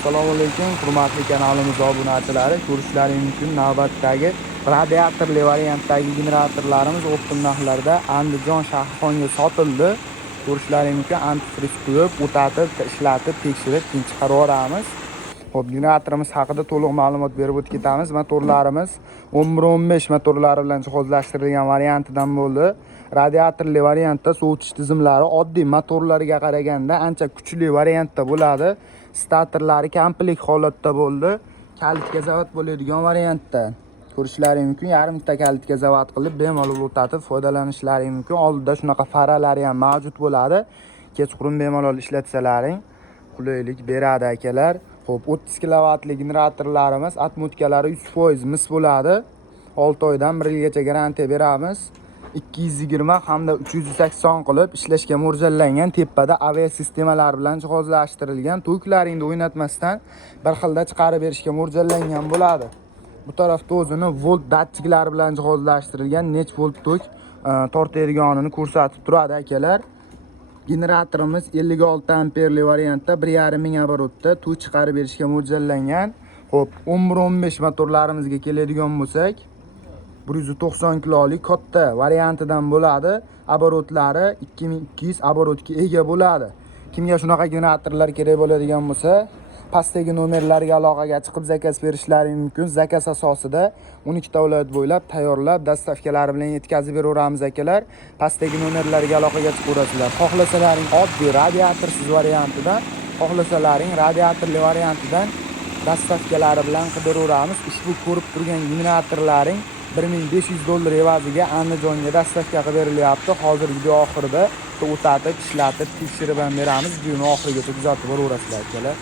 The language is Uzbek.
Assalomu alaykum, hurmatli kanalimiz obunachilari. Ko'rishlaringiz mumkin, navbatdagi radiatorli variantdagi generatorlarimiz optim narxlarda Andijon Shahrixonga sotildi. Ko'rishlaringiz mumkin, antifriz quyib, o'tatib, ishlatib, tekshirib, chiqarib yuboramiz. Xo'p, generatorimiz haqida to'liq ma'lumot berib o'tib ketamiz. Motorlarimiz 11-15 motorlari bilan jihozlashtirilgan variantidan bo'ldi. Radiatorli variantda sovutish tizimlari oddiy motorlarga qaraganda ancha kuchli variantda bo'ladi. Statorlari komplekt holatda bo'ldi. Kalitga zavod bo'ladigan variantda. Ko'rishlaringiz mumkin, yarimta kalitga zavod qilib bemalol o'tatib foydalanishlaringiz mumkin. Oldida shunaqa faralari ham mavjud bo'ladi. Kechqurun bemalol ishlatsalaring qulaylik beradi akalar. Xo'p, 30 kilovatli generatorlarimiz atmutkalari 100% mis bo'ladi. 6 oydan 1 yilgacha garantiya beramiz. 220 hamda 380 qilib ishlashga mo'ljallangan, tepada aviy sistemalar bilan jihozlashtirilgan, to'klaringni o'ynatmasdan bir xilda chiqarib berishga mo'ljallangan bo'ladi. Bu tarafda o'zini volt datchiklari bilan jihozlashtirilgan, nech volt tok tortadiganini ko'rsatib turadi akalar. Generatorimiz 56 amperli variantda 1,5 ming оборотda tok chiqarib berishga mo'ljallangan. Xo'p, 11-15 motorlarimizga keladigan bo'lsak, 190 kilolik katta variantidan bo'ladi. Оборотлari 2200 оборотga ega bo'ladi. Kimga shunaqa generatorlar kerak bo'ladigan bo'lsa, pastdagi nomerlarga aloqaga chiqib zakaz berishlaring mumkin. Zakaz asosida 12 ta viloyat bo'ylab tayyorlab, dastavkalari bilan yetkazib beraveramiz akalar. Pastdagi nomerlarga aloqaga chiqaverasizlar. Xohlasalaring oddiy radiatorsiz variantidan, xohlasalaring radiatorli variantidan dastavkalari bilan qidiraveramiz. Ushbu ko'rib turgan generatorlaring $1500 evaziga Andijonga dastavka qilib berilyapti. Hozir video oxirida o'tatib, ishlatib, tekshirib ham beramiz. Videoni oxirigacha kuzatib boraverasizlar akalar.